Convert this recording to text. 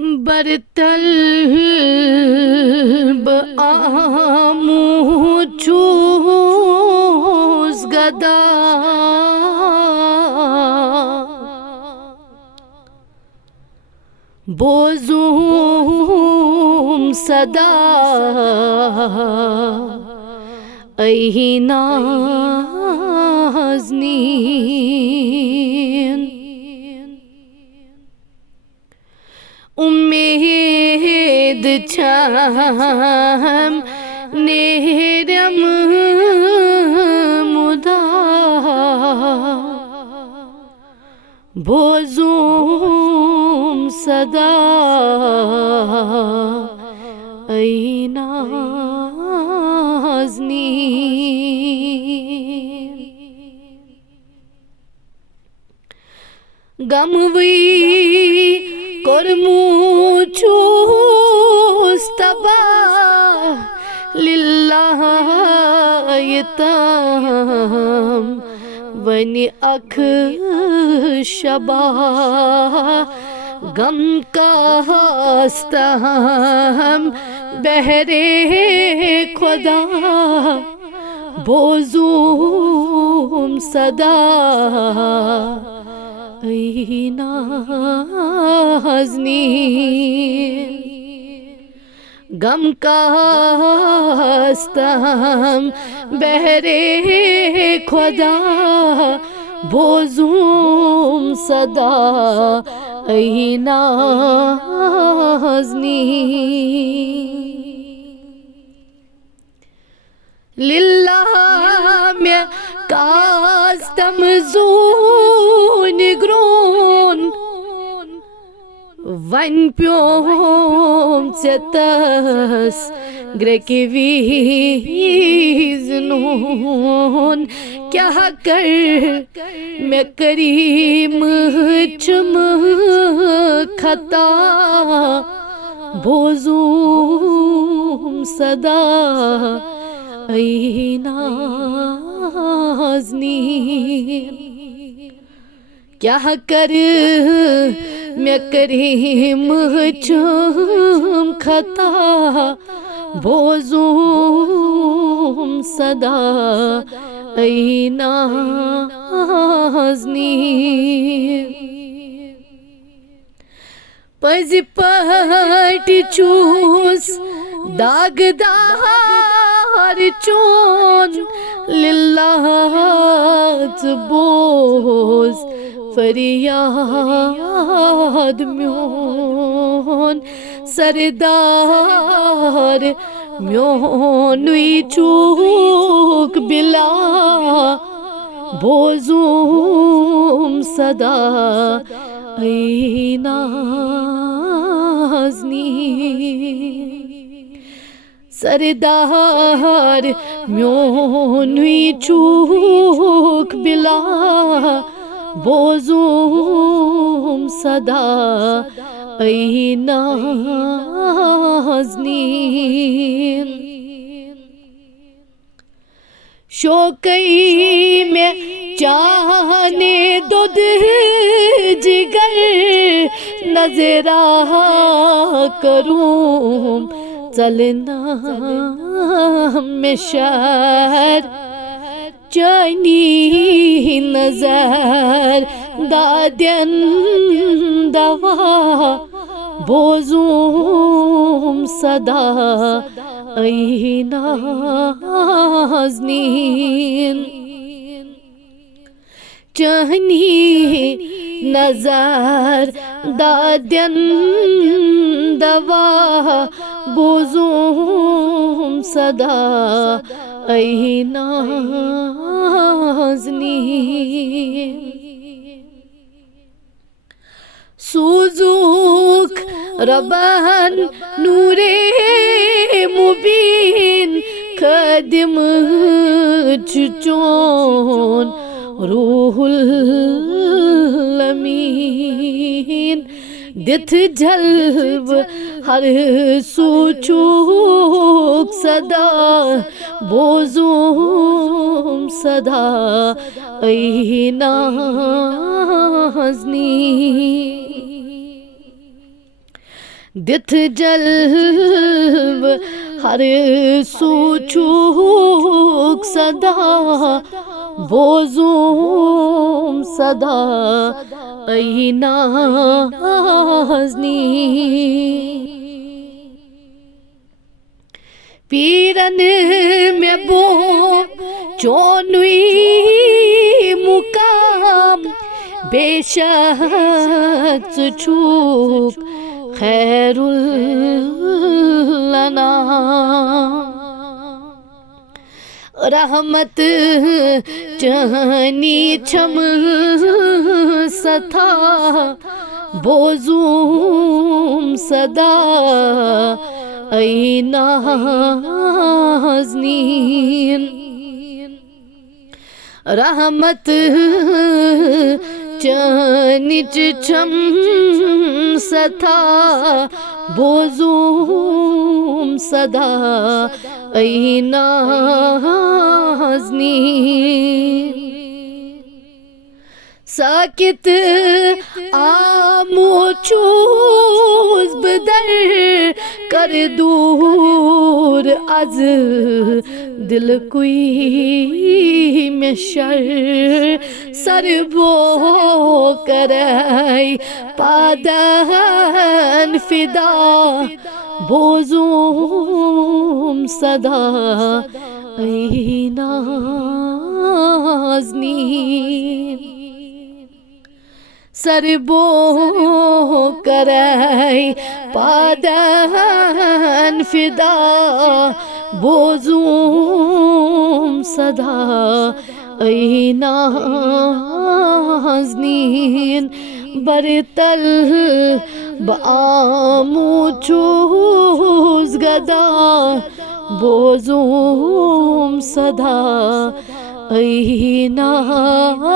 برطلب آمو choose گدا بوزوم صدا ای نازنین امید چھم نیرم مدا بوزوم صدا ای نازنین غموی کرمو چوز تباہ للہ یتام ونی اکھ شبہ غم کا ہستم بہرے خدا بوزوم صدا ای نازنین غم کا ہستم بہرے خدا بوزوم صدا ای نازنین للہ میں کاستم زون گرون ون پیوم ژےٚ گرٛکہِ وِزِ نوٗن کیٛاہ کر مےٚ کٔرِم چھُم خطا بوزوم صدا ای نازنین کیٛاہ کر مےٚ کٔرِم چھُم خطا بوزوم صدا ای نازنین پٔزِ پٲٹھۍ چھُس داغدار چون للہ ژٕ بوز فریاد میون سردار میونُے چھُکھ بلا بوزوم صدا ای نازنین سردار میونُے چھُکھ بلا بوزوم صدا ای نازنین شوقی میں چاہنے دودھ جگر نظرہ کروں چلنا میں شہر چانی نظر دادین دوا بوزوم صدا ای نازنین چانی نظر دادین دوا بوزوم صدا ای نازنین سوزوک ربان نور مبین خادم چون روح الامین دتھ جلو ہر سوچوک صدا بوزوم صدا ای نازنین دتھ جلو ہر سو چھوک صدا بوزوم صدا ای نازنی پیرن میں بو چونوی مقام بے شک چھوک خیر الانام رحمت چہنی چھم ستھا بوزوم صدا ای نازنین رحمت چنچ چھم ستھا بوزوم صدا ای نازنین ساکت آمو چوز بدر کر دور از دل کوئی میں شر سر بو کرائی پادن فدا بوزوم صدا ای نازنین سر بو کرائی پادن فدا بوزوم صدا ای نازنین برتل بآمو چوز گدا بوزوم صدا ای نازنین